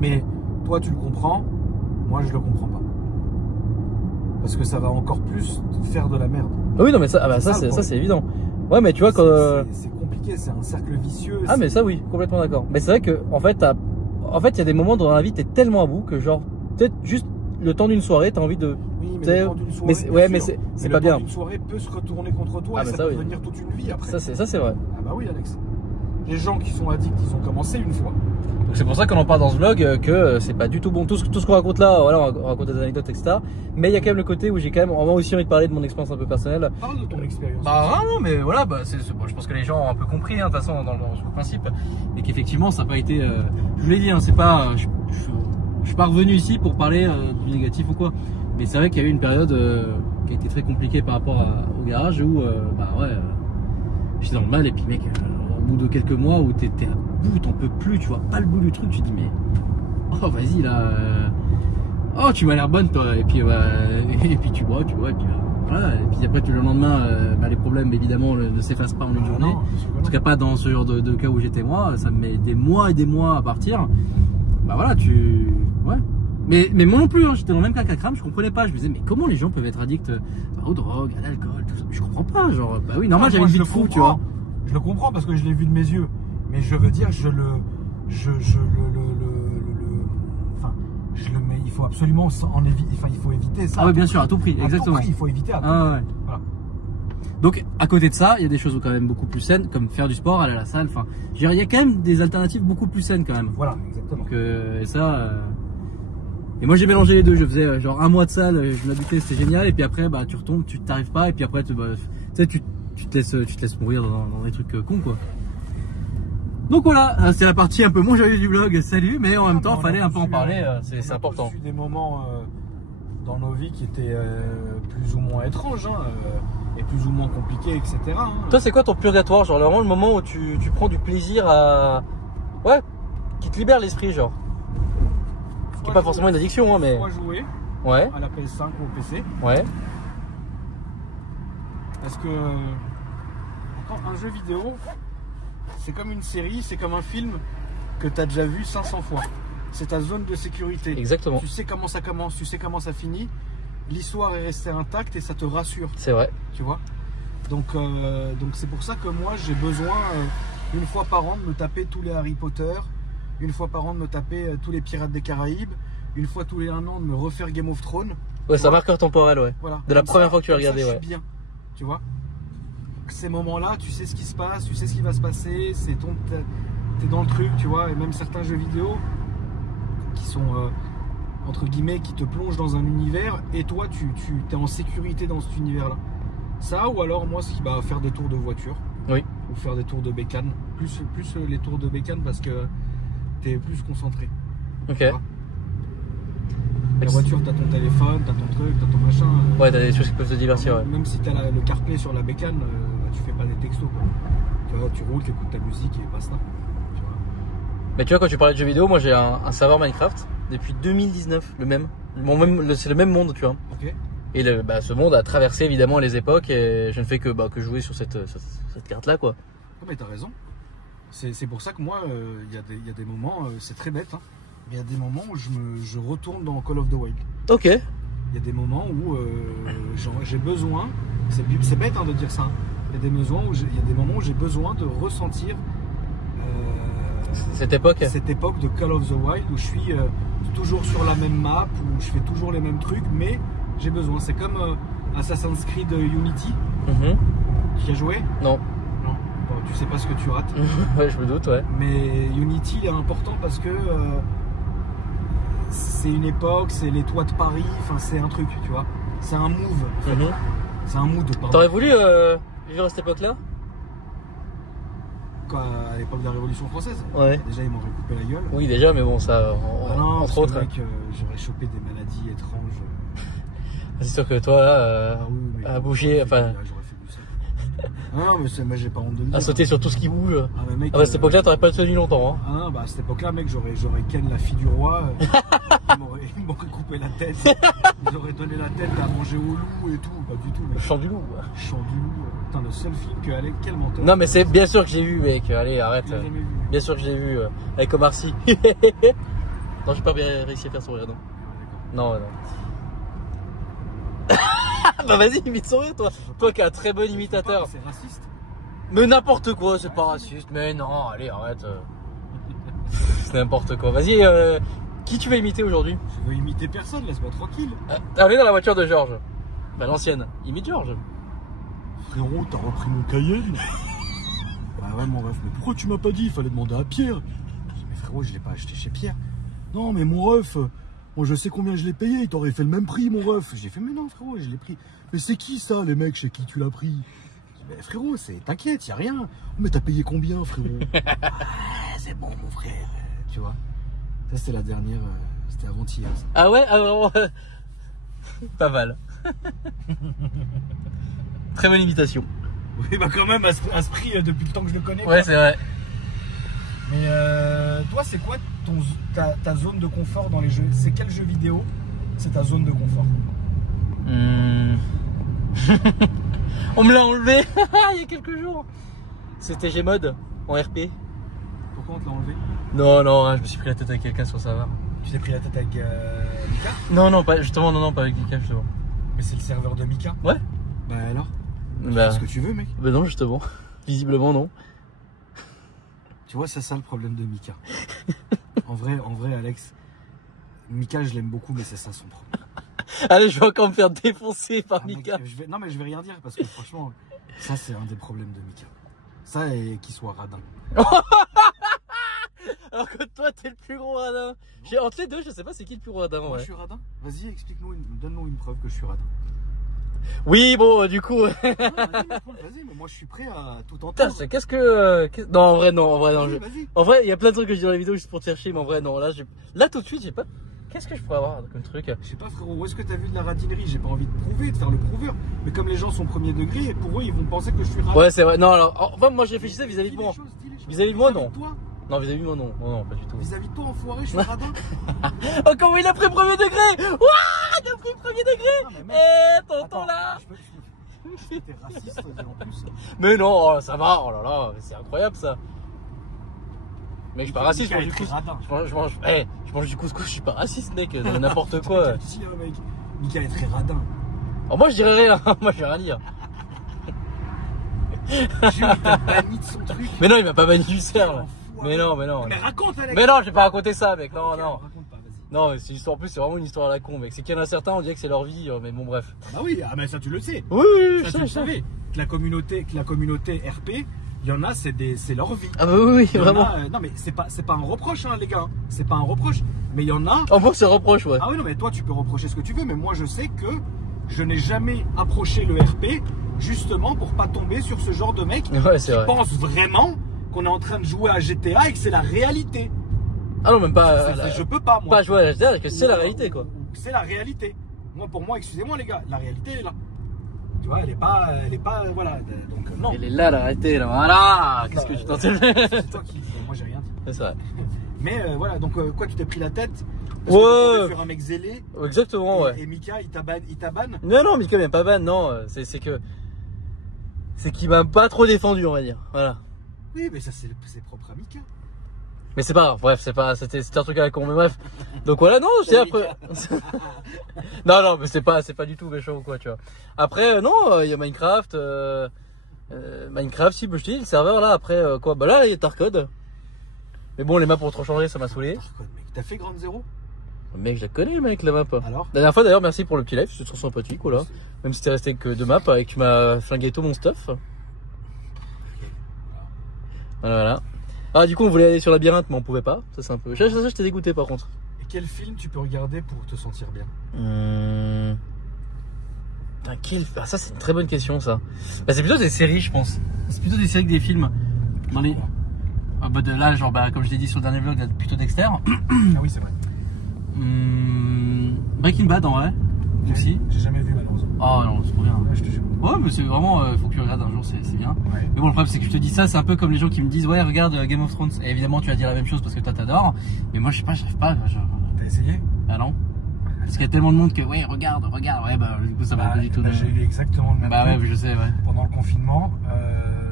Mais toi, tu le comprends. Moi, je le comprends pas. Parce que ça va encore plus faire de la merde. Ah oui, non, mais ça c'est évident. Ouais, mais tu vois, quand. C'est compliqué, c'est un cercle vicieux. Ah, mais ça, oui, complètement d'accord. Mais c'est vrai que, en fait, il y a des moments dans la vie, t'es tellement à bout que, genre, peut-être juste le temps d'une soirée, t'as envie de. Oui, mais le temps d'une soirée. Mais c'est pas bien. Le temps d'une soirée peut se retourner contre toi, et ça peut devenir toute une vie après. Ça, c'est vrai. Ah, bah oui, Alex. Les gens qui sont addicts, ils ont commencé une fois. Donc c'est pour ça qu'on en parle dans ce vlog, que c'est pas du tout bon. Tout ce qu'on raconte là, voilà, on raconte des anecdotes, etc. Mais il y a quand même le côté où j'ai quand même aussi envie de parler de mon expérience un peu personnelle. Parle de ton expérience. Bah non, mais voilà, je pense que les gens ont un peu compris, hein, de toute façon, dans le principe. Et qu'effectivement, ça n'a pas été... je vous l'ai dit, hein, c'est pas... je suis pas revenu ici pour parler du négatif ou quoi. Mais c'est vrai qu'il y a eu une période qui a été très compliquée par rapport au garage où, j'étais dans le mal et puis mec... au bout de quelques mois où t'étais à bout, t'en peux plus, tu vois pas le bout du truc, tu dis mais oh vas-y là, oh tu m'as l'air bonne toi, et puis tu bois, et puis voilà, et puis après le lendemain, les problèmes évidemment ne s'effacent pas en une journée, en tout cas pas dans ce genre de cas où j'étais moi, ça me met des mois et des mois à partir, bah voilà mais moi non plus, hein, j'étais dans le même cas qu'Akram, je comprenais pas, je me disais mais comment les gens peuvent être addicts aux drogues, à l'alcool, tout ça, je comprends pas, genre bah oui normal j'avais une vie de fou, tu vois. Je le comprends parce que je l'ai vu de mes yeux, mais je veux dire, il faut absolument il faut éviter ça. Ah oui, bien sûr, à tout prix, exactement. À tout prix, il faut éviter à tout prix. Ouais. Voilà. Donc, à côté de ça, il y a des choses quand même beaucoup plus saines, comme faire du sport, aller à la salle. Enfin, il y a quand même des alternatives beaucoup plus saines quand même. Voilà, exactement. Donc, et moi j'ai mélangé les deux. Je faisais genre un mois de salle, je m'habitais, c'était génial. Et puis après, bah tu retombes, tu t'arrives pas, et puis après, tu te laisses mourir dans des trucs cons quoi. Donc voilà, c'est la partie un peu moins joyeuse du vlog, salut, mais en même temps, fallait un peu en parler, c'est important. On a eu des moments dans nos vies qui étaient plus ou moins étranges, hein, et plus ou moins compliqués, etc. Hein. Toi, c'est quoi ton purgatoire? Genre, vraiment le moment où tu prends du plaisir à... Ouais, qui te libère l'esprit, genre. Ce qui n'est pas forcément une addiction, hein, mais... Soit jouer à la PS5 ou au PC. Ouais. Parce que... un jeu vidéo, C'est comme une série, c'est comme un film que tu as déjà vu 500 fois. C'est ta zone de sécurité. Exactement. Tu sais comment ça commence, tu sais comment ça finit. L'histoire est restée intacte et ça te rassure. C'est vrai. Tu vois. Donc c'est pour ça que moi j'ai besoin une fois par an de me taper tous les Harry Potter, une fois par an de me taper tous les Pirates des Caraïbes, une fois tous les 1 an de me refaire Game of Thrones. Ouais, c'est un marqueur temporel, ouais. Voilà. De la Comme première ça, fois que tu l'as comme ça, regardé, je ouais. suis bien. Tu vois. Ces moments-là, tu sais ce qui se passe, tu sais ce qui va se passer, t'es dans le truc, tu vois. Et même certains jeux vidéo qui sont entre guillemets qui te plongent dans un univers et toi tu es en sécurité dans cet univers-là. Ça ou alors moi faire des tours de voiture. Oui. Ou faire des tours de bécane. Plus les tours de bécane parce que tu es plus concentré. Ok. Tu vois. La voiture, t'as ton téléphone, t'as ton truc, t'as ton machin. Ouais, t'as des choses qui peuvent te divertir, ouais. Même si t'as le CarPlay sur la bécane, tu fais pas des textos, quoi. Tu vois, tu roules, t'écoutes ta musique et basta. Tu vois. Mais tu vois, quand tu parlais de jeux vidéo, moi j'ai un serveur Minecraft depuis 2019, le même. C'est le même monde, tu vois. Ok. Et ce monde a traversé évidemment les époques et je ne fais que jouer sur cette carte-là, quoi. Non, mais t'as raison. C'est pour ça que moi, il y a des moments, c'est très bête, hein. Il y a des moments où je retourne dans Call of the Wild. Ok. Il y a des moments où j'ai besoin, c'est bête hein, de dire ça, il y a des moments où j'ai besoin de ressentir cette époque de Call of the Wild où je suis toujours sur la même map, où je fais toujours les mêmes trucs, mais j'ai besoin. C'est comme Assassin's Creed Unity. Tu y as joué? Non. Non. Bon, tu sais pas ce que tu rates. Ouais, je me doute, ouais. Mais Unity est important parce que c'est une époque, c'est les toits de Paris, enfin c'est un truc, tu vois. C'est un move. En fait. C'est un mood. T'aurais voulu vivre à cette époque-là? Quoi, à l'époque de la Révolution française? Ouais. Déjà ils m'auraient coupé la gueule. Oui, déjà, mais bon, ça, non, entre autres. Mec, j'aurais chopé des maladies étranges. C'est sûr que toi, là, oui, à bouger, enfin. J'aurais fait du ça. Non, mais moi j'ai pas honte de le dire. À sauter sur tout ce qui bouge. Ah, mais mec, à cette époque-là, t'aurais pas tenu longtemps. Hein. Ah non, à cette époque-là, mec, j'aurais ken la fille du roi. Il m'aurait coupé la tête. J'aurais donné la tête à manger au loup et tout. Pas du tout. Mec. Le chant du loup. Chant du loup. Putain, le seul film que Alec, quel menteur. Non, mais c'est bien sûr que j'ai vu, mec. Allez, arrête. Tu l'as jamais vu. Bien sûr que j'ai vu. Avec Omar Sy. Non, j'ai pas bien réussi à faire sourire, non. Non, non. Bah vas-y, imite sourire, toi. Toi qui es un très bon imitateur. C'est raciste. Mais n'importe quoi, c'est pas raciste. Mais non, allez, arrête. C'est n'importe quoi. Vas-y, qui tu vas imiter aujourd'hui? Je veux imiter personne, laisse-moi tranquille. Allez dans la voiture de Georges. Bah l'ancienne. Imite Georges. Frérot, t'as repris mon Cayenne? Bah ouais, mon ref, mais pourquoi tu m'as pas dit? Il fallait demander à Pierre. Mais frérot, je l'ai pas acheté chez Pierre. Non, mais mon ref, moi je sais combien je l'ai payé, il t'aurait fait le même prix, mon ref. J'ai fait, mais non, frérot, je l'ai pris. Mais c'est qui ça, les mecs chez qui tu l'as pris? Mais frérot, t'inquiète, y a rien. Mais t'as payé combien, frérot? Ah, c'est bon, mon frère. Tu vois? Ça, c'était la dernière, c'était avant-hier. Ah ouais? Ah vraiment? Pas mal. Très bonne imitation. Oui, bah quand même, à ce prix, depuis le temps que je le connais. Ouais, c'est vrai. Mais toi, c'est quoi ta zone de confort dans les jeux? C'est quel jeu vidéo? C'est ta zone de confort? On me l'a enlevé il y a quelques jours. C'était Gmod en RP. Pourquoi on te l'a enlevé? Non, non, hein, je me suis pris la tête avec quelqu'un sur ça. Tu t'es pris la tête avec Mika? Non, non, pas justement, non, pas avec Mika, justement. Mais c'est le serveur de Mika? Ouais. Bah alors? Tu Bah, fais ce que tu veux, mec. Bah non, justement. Visiblement, non. Tu vois, c'est ça le problème de Mika. En vrai, Alex, Mika, je l'aime beaucoup, mais c'est ça son problème. Allez, je vais encore me faire défoncer par Mika. Mec, non, mais je vais rien dire parce que franchement, ça, c'est un des problèmes de Mika. Ça et qu'il soit radin. Alors que toi, t'es le plus gros radin. Entre les deux, je sais pas c'est qui le plus gros radin. Moi, Ouais. je suis radin? Vas-y, explique-nous, donne-nous une preuve que je suis radin. Oui, bon, du coup. Non, vas-y, mais moi, je suis prêt à tout entendre. Putain, qu'est-ce que. Non, en vrai, non. Vas-y, vas-y. En vrai, il y a plein de trucs que je dis dans les vidéos juste pour te faire chier, mais en vrai, non. Là, tout de suite, j'ai pas. Qu'est-ce que je pourrais avoir comme truc? Je sais pas, frérot, où est-ce que t'as vu de la radinerie? J'ai pas envie de prouver, de faire le prouveur. Mais comme les gens sont premier degré, pour eux, ils vont penser que je suis radin. Ouais, c'est vrai. Non, alors, enfin, moi, je réfléchissais vis-à-vis de moi. Vis-à-vis de moi, non. Toi, Non, vis-à-vis de moi, non. Non, non, pas du tout. vis-à-vis de toi, enfoiré, je suis radin. Oh, comment il a pris premier degré? Ouah, il a pris premier degré. Non, mais mec, Eh, tonton attends, là. T'es raciste en plus. Mais non, ça va, oh là là, c'est incroyable ça. Mec, je suis pas raciste, je mange du Mika est couscous. très radin. Je mange du couscous, je suis pas raciste, mec, n'importe quoi. Si, mec. Mika est très radin. Oh, moi je dirais rien, moi je vais rien dire. Jules, il t'a banni de son truc. Mais non, il m'a pas banni du cerf là. Enfoiré. Mais non. Mais raconte, Alex. Mais non, je vais pas raconter ça, mec, non, Ok, non. Raconte pas, vas-y. Non, mais c'est une histoire, en plus, c'est vraiment une histoire à la con, mec. C'est qu'il y en a certains, on dirait que c'est leur vie, mais bon, bref. Bah oui, ah, mais ça tu le sais. Oui, Ça, tu le savais. Que la communauté RP, il y en a, c'est leur vie. Ah bah oui, Il y en vraiment. a, non mais c'est pas un reproche, hein, les gars. C'est pas un reproche. Mais il y en a. En moi, c'est reproche, ouais. Ah oui, non, mais toi, tu peux reprocher ce que tu veux, mais moi, je sais que je n'ai jamais approché le RP justement pour pas tomber sur ce genre de mec Ouais, c'est qui vrai. pense vraiment qu'on est en train de jouer à GTA et que c'est la réalité. Ah non, même pas. Je peux pas, moi. Pas jouer à la GTA, que c'est la réalité, quoi. C'est la réalité. Moi, pour moi, excusez-moi, les gars, la réalité, elle est là. Tu vois, elle est pas, voilà. Donc, non. Elle est là, la réalité, là. Voilà. Qu'est-ce que tu t'en sais? C'est toi qui dis, moi, j'ai rien dit. C'est ça. Mais voilà, donc, quoi, tu t'es pris la tête parce Ouais. que tu tombais sur un mec zélé. Exactement, ouais. Et Mika, il t'abonne. Non, Mika m'a pas ban, non. C'est qu'il m'a pas trop défendu, on va dire. Voilà. Oui, mais ça, c'est propre à Mika. Mais c'est pas grave, bref, c'était un truc à la con, mais bref. Donc voilà, non, c'est après. non, mais c'est pas du tout méchant ou quoi, tu vois. Après, non, il y a Minecraft, Minecraft, si, je te dis, le serveur là, après, quoi, bah là, il y a Tarkod. Mais bon, les maps ont trop changé, ça m'a saoulé. Tarkod, mec. T'as fait Grande Zéro? Mec, je la connais, mec, la map. Alors? La dernière fois, d'ailleurs, merci pour le petit live, c'est trop sympathique, voilà. Même si t'es resté que 2 maps et que tu m'as flingué tout mon stuff. Voilà. Ah, du coup, on voulait aller sur Labyrinthe, mais on pouvait pas. Ça, c'est un peu. Ça, je t'ai dégoûté par contre. Et quel film tu peux regarder pour te sentir bien? Putain, ah, ça, c'est une très bonne question, ça. Bah, c'est plutôt des séries, je pense. C'est plutôt des séries que des films. Dans les. Ah, bah, là, genre, bah, comme je l'ai dit sur le dernier vlog, il y a plutôt Dexter. Ah oui, c'est vrai. Breaking Bad, en vrai. Aussi. J'ai jamais vu, malheureusement. Oh non, c'est trop bien. Ouais, je te jure. Ouais, mais c'est vraiment, faut que tu regardes un jour, c'est bien. Ouais. Mais bon, le problème, c'est que je te dis ça, c'est un peu comme les gens qui me disent, ouais, regarde Game of Thrones. Et évidemment, tu vas dire la même chose parce que toi, t'adores. Mais moi, je sais pas, j'arrive pas. T'as essayé? Ah non. Parce qu'il y a tellement de monde que, ouais, regarde. Ouais, bah, du coup, ça va pas du tout. J'ai eu exactement le même Bah ouais, truc. je sais, ouais. Pendant le confinement,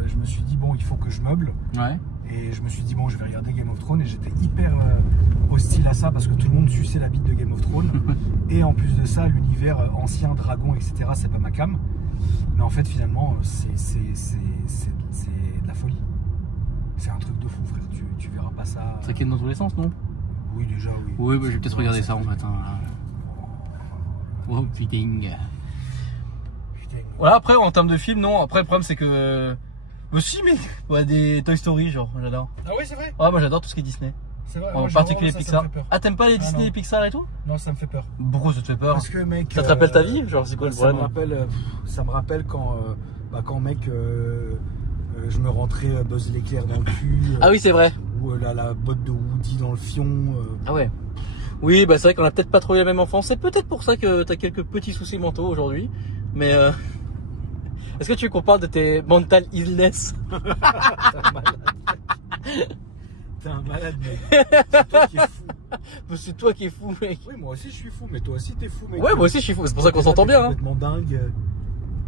je me suis dit, bon, il faut que je meuble. Ouais. Et je me suis dit, bon, je vais regarder Game of Thrones. Et j'étais hyper hostile à ça parce que tout le monde suçait la bite de Game of Thrones. Et en plus de ça, l'univers ancien, dragon, etc., c'est pas ma cam. Mais en fait, finalement, c'est de la folie. C'est un truc de fou, frère. Tu verras pas ça. Ça quitte dans tous les sens, non? Oui, déjà, oui. Oui, bah, je vais peut-être regarder ça en fait. Oh putain. Voilà, après, en termes de film, non. Après, le problème, c'est que. Si, mais. Ouais, des Toy Story, genre, j'adore. Ah oui, c'est vrai. Ah, moi, j'adore tout ce qui est Disney. C'est vrai. En particulier Pixar. Ah, t'aimes pas les Disney non. et Pixar et tout? Non, ça me fait peur. Pourquoi ça te fait peur? Parce que, mec. Ça te rappelle ta vie? Genre, c'est quoi le ça problème? Ça me rappelle quand, mec, je me rentrais Buzz l'éclair dans le cul. Ah oui, c'est vrai. Ou la botte de Woody dans le fion. Ah ouais. Oui, bah c'est vrai qu'on a peut-être pas trouvé la même enfance. C'est peut-être pour ça que t'as quelques petits soucis mentaux aujourd'hui. Mais est-ce que tu veux qu'on parle de tes mental illness? T'es un malade, mec. C'est toi qui es fou. C'est toi qui es fou, mec. Oui, moi aussi je suis fou, mais toi aussi t'es fou, mec. Ouais, moi aussi je suis fou. C'est pour ça qu'on s'entend bien. Hein. Complètement dingue.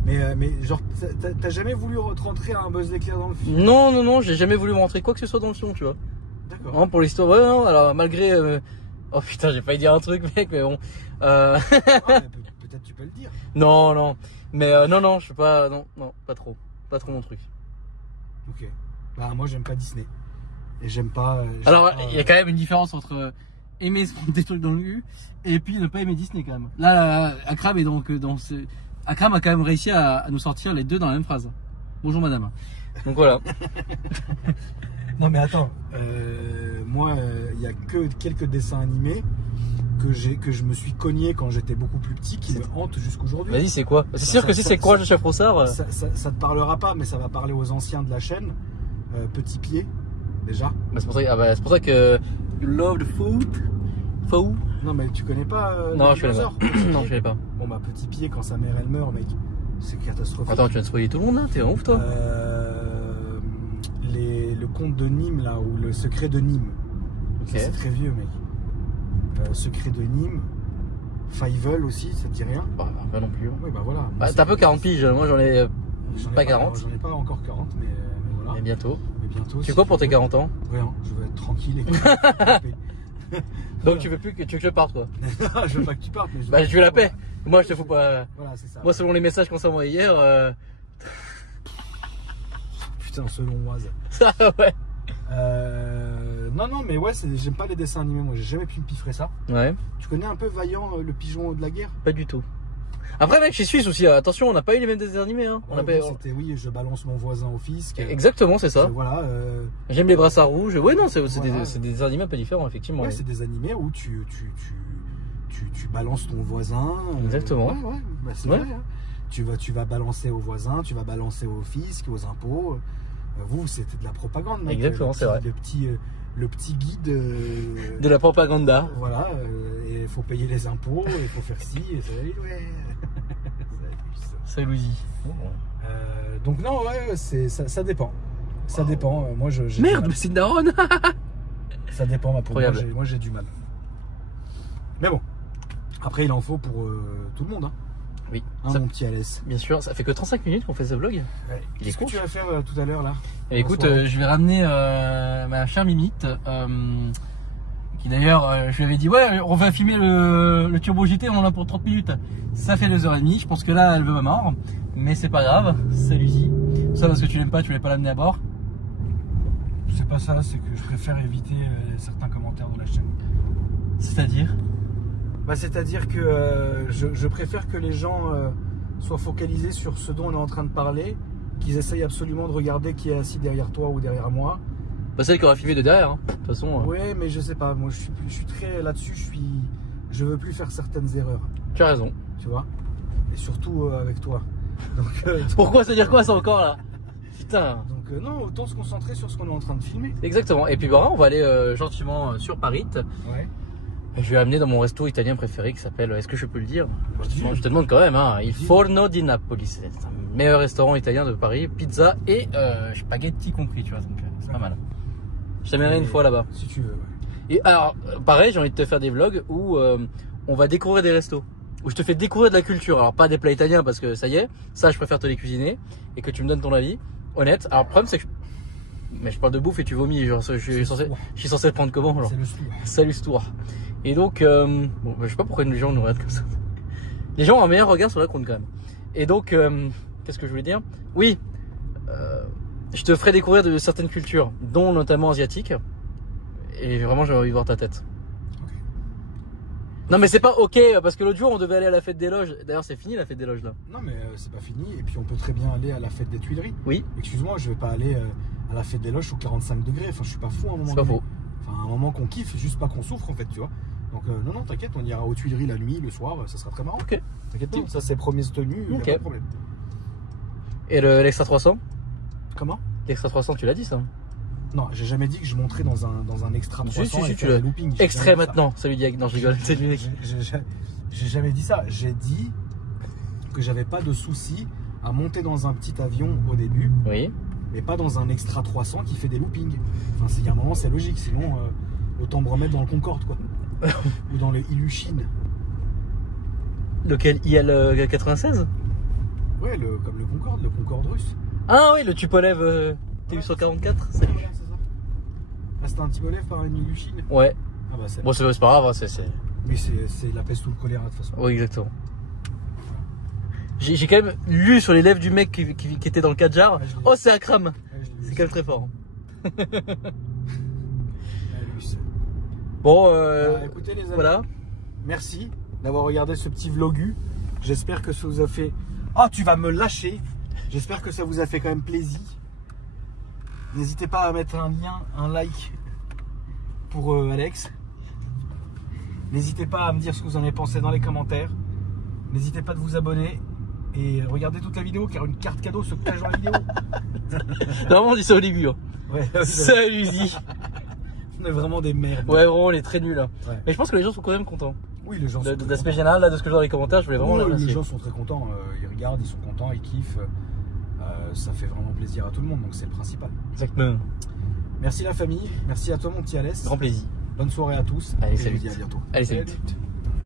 Mais genre, t'as jamais voulu te rentrer à un Buzz l'éclair dans le film? Non, j'ai jamais voulu me rentrer quoi que ce soit dans le fion, tu vois. D'accord. Non, pour l'histoire, ouais, non, alors malgré. Oh putain, j'ai failli dire un truc, mec, mais bon. Ah, peut-être tu peux le dire. Non. Mais non, je suis pas. Non, pas trop. Pas trop mon truc. Ok. Bah, moi j'aime pas Disney. Et j'aime pas. Alors, il y a quand même une différence entre aimer se prendre des trucs dans le cul et puis ne pas aimer Disney quand même. Là, Akram est donc dans ce. Akram a quand même réussi à nous sortir les deux dans la même phrase. Bonjour madame. Donc voilà. Non mais attends, moi il y a que quelques dessins animés que je me suis cogné quand j'étais beaucoup plus petit qui me hantent jusqu'aujourd'hui. Vas-y, c'est quoi? C'est sûr que si c'est Courage de Chef Roussard. Ça te parlera pas, mais ça va parler aux anciens de la chaîne. Petit Pied, déjà. Bah, c'est pour ça que you love the food. Faux. Non mais tu connais pas Non, les je connais pas. dinosaures Non, je connais pas. Bon bah Petit Pied quand sa mère elle meurt, mec, c'est catastrophique. Attends, tu viens de spoiler tout le monde là? T'es un ouf toi? Le conte de Nîmes là, ou le secret de Nîmes. Ok. C'est très vieux, mec. Secret de Nîmes. Fievel aussi, ça te dit rien? Bah, pas non plus. Oui, bah voilà. Bah, t'as un peu 40 piges, moi j'en ai J'en ai pas 40. J'en ai pas encore 40, mais voilà. Mais bientôt. Mais bientôt. Tu fais quoi pour tes 40 ans? Rien, je veux être tranquille et Donc tu veux plus que je parte quoi? je veux pas que tu partes, mais Bah je veux la paix. Moi je te fous pas. Voilà, c'est ça. Moi selon les messages qu'on s'est envoyés hier. Putain, selon Oise. Ça ouais. Non, mais ouais, j'aime pas les dessins animés. Moi, j'ai jamais pu me piffrer ça. Ouais. Tu connais un peu Vaillant, le pigeon de la guerre? Pas du tout. Après mec, chez Suisse aussi, attention, on n'a pas eu les mêmes dessins animés. Hein. C'était oui, je balance mon voisin au fisc. Exactement, c'est ça. Voilà. J'aime les brassards rouges. Ouais, non, c'est voilà. des dessins animés un peu différents, effectivement. Ouais, Ouais. c'est des animés où tu balances ton voisin. Exactement. Ouais, bah, c'est Ouais. vrai. Hein. Tu vas balancer au voisin, tu vas balancer au fisc, aux impôts. Vous, c'était de la propagande. Mec. Exactement, c'est vrai. Le petit guide. De la propaganda. Voilà, il faut payer les impôts, il faut faire ci, et ça. Ouais. C'est Louis. Donc non, ouais, ça dépend. Ça dépend. Moi, j'ai Merde, du mais c'est une daronne. mal. Ça dépend, ma pauvre. Incroyable. Moi, j'ai du mal. Mais bon, après, il en faut pour tout le monde. Hein. Oui. Hein, Ça- mon petit Alès. Bien sûr, ça fait que 35 minutes qu'on fait ce vlog. Ouais. Il est Qu'est-ce que con. tu vas faire tout à l'heure là? Et écoute, Bonsoir. je vais ramener ma chère Mimite, qui d'ailleurs, je lui avais dit, ouais, on va filmer le Turbo GT, on en a pour 30 minutes. Ça fait 2h30, je pense que là, elle veut ma mort, mais c'est pas grave, salut-y. Ça parce que tu l'aimes pas, tu voulais pas l'amener à bord. C'est pas ça, c'est que je préfère éviter certains commentaires de la chaîne. C'est-à-dire? Bah, c'est-à-dire que je préfère que les gens soient focalisés sur ce dont on est en train de parler, qu'ils essayent absolument de regarder qui est assis derrière toi ou derrière moi. Bah, celle qui aura filmé de derrière, hein. De toute façon. Ouais, mais je sais pas, moi je suis très là-dessus, je veux plus faire certaines erreurs, Tu as raison. tu vois. Et surtout avec toi. Donc, Pourquoi ça veut dire quoi ça encore là? Putain. donc non, autant se concentrer sur ce qu'on est en train de filmer. Exactement. Et puis voilà, on va aller gentiment sur Paris. Ouais. Je vais amener dans mon resto italien préféré qui s'appelle, est-ce que je peux le dire? Dis-le. Je te demande quand même, hein, Il Forno di Napoli. C'est un meilleur restaurant italien de Paris, pizza et spaghetti compris, tu vois, donc c'est pas mal. Je t'amènerai une fois là-bas. Si tu veux, ouais. Et alors, pareil, j'ai envie de te faire des vlogs où on va découvrir des restos. Où je te fais découvrir de la culture. Alors, pas des plats italiens parce que ça y est, ça, je préfère te les cuisiner et que tu me donnes ton avis. Honnête. Alors, le problème, c'est que mais je parle de bouffe et tu vomis. Genre, je suis censé le prendre comment genre. C'est le stour. Salut ce tour. Et donc, bon, je sais pas pourquoi les gens nous regardent comme ça. Les gens ont un meilleur regard sur la compte quand même. Et donc, qu'est-ce que je voulais dire? Oui, je te ferai découvrir de certaines cultures, dont notamment asiatiques. Et vraiment, j'ai envie de voir ta tête. Ok. Non, mais c'est pas ok, parce que l'autre jour, on devait aller à la fête des loges. D'ailleurs, c'est fini la fête des loges là. Non, mais c'est pas fini. Et puis on peut très bien aller à la fête des Tuileries. Oui, Excuse-moi, je vais pas aller à la fête des loges sous 45 degrés. Enfin, je suis pas fou à un moment c'est pas donné. faux. Enfin, à un moment qu'on kiffe, juste pas qu'on souffre en fait, tu vois. Donc non, t'inquiète, on ira aux Tuileries la nuit, le soir, ça sera très marrant. Ok. T'inquiète pas, ça c'est promise tenue, y a Ok. pas de problème. Et l'extra 300? Comment? L'extra 300, tu l'as dit ça? Non, j'ai jamais dit que je monterais dans un extra 300 Si, et tu faire l'as. des loopings. J'ai Extrait jamais dit ça. maintenant, salut Diag. Non, je rigole, c'est du mec. J'ai jamais dit ça. J'ai dit que j'avais pas de souci à monter dans un petit avion au début, Oui. mais pas dans un extra 300 qui fait des loopings. Enfin, s'il y a un moment, c'est logique. Sinon, autant me remettre dans le Concorde, quoi. Ou dans le Ilyushin. Lequel IL 96? Ouais, comme le Concorde russe. Ah oui, le Tupolev TU-144, salut. Voilà, c'est ça. Ah, c'était un petit peu lève par une Ilyushin. Ouais, Ah bah c'est. bon c'est pas grave, hein, c'est... Mais c'est la peste ou le choléra de toute façon. Oui, exactement. J'ai quand même lu sur les lèvres du mec qui était dans le Kadjar. Ouais, je l'ai Oh, c'est Akram. Ouais, je l'ai C'est vu. quand même très fort. Ah, lui, c'est- Bon, écoutez les amis, voilà. merci d'avoir regardé ce petit vlogu. J'espère que ça vous a fait... Ah, tu vas me lâcher. J'espère que ça vous a fait quand même plaisir. N'hésitez pas à mettre un lien, un like pour Alex. N'hésitez pas à me dire ce que vous en avez pensé dans les commentaires. N'hésitez pas de vous abonner et regardez toute la vidéo car une carte cadeau se cache dans la vidéo. Normalement, on dit ça au début. Hein. Ouais, Salut, Zi. on est vraiment des merdes. Ouais, vraiment, on est très nuls. Hein. Ouais. Mais je pense que les gens sont quand même contents. Oui, les gens sont très D'aspect contents. général, là, de ce que je vois dans les commentaires, je voulais vraiment Oui, les les remercier. gens sont très contents, ils regardent, ils sont contents, ils kiffent. Ça fait vraiment plaisir à tout le monde, donc c'est le principal. Exactement. Merci la famille, merci à toi mon petit Alès. Grand plaisir. Bonne soirée à tous. Allez, et je salut. vous dis à bientôt. Allez, salut.